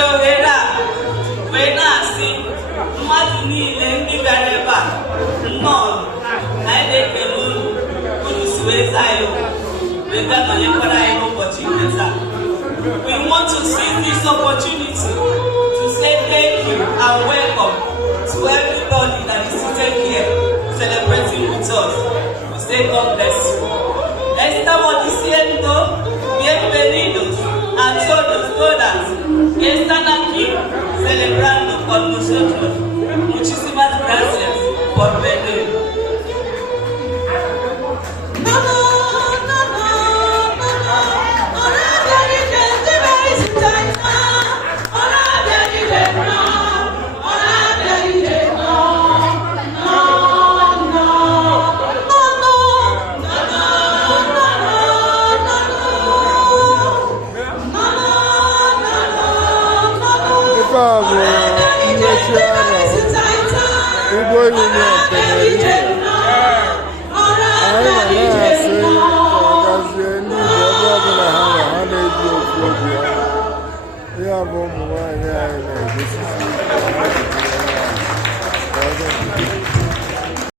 ohere a wee na-asị mmadụ niile ndị bịara ebe a nnọọ na anyị na-ekele unu si wee zaa ya wee bịa nọnyekwara anyị n'ụbọchị nke taa. We want to seize this opportunity to say thank you and welcome to everybody that is seated here celebrating with us. We say God bless you. Estamos diciendo bienvenidos a todas que están aquí celebrando con nosotros. Muchísimas gracias por venir.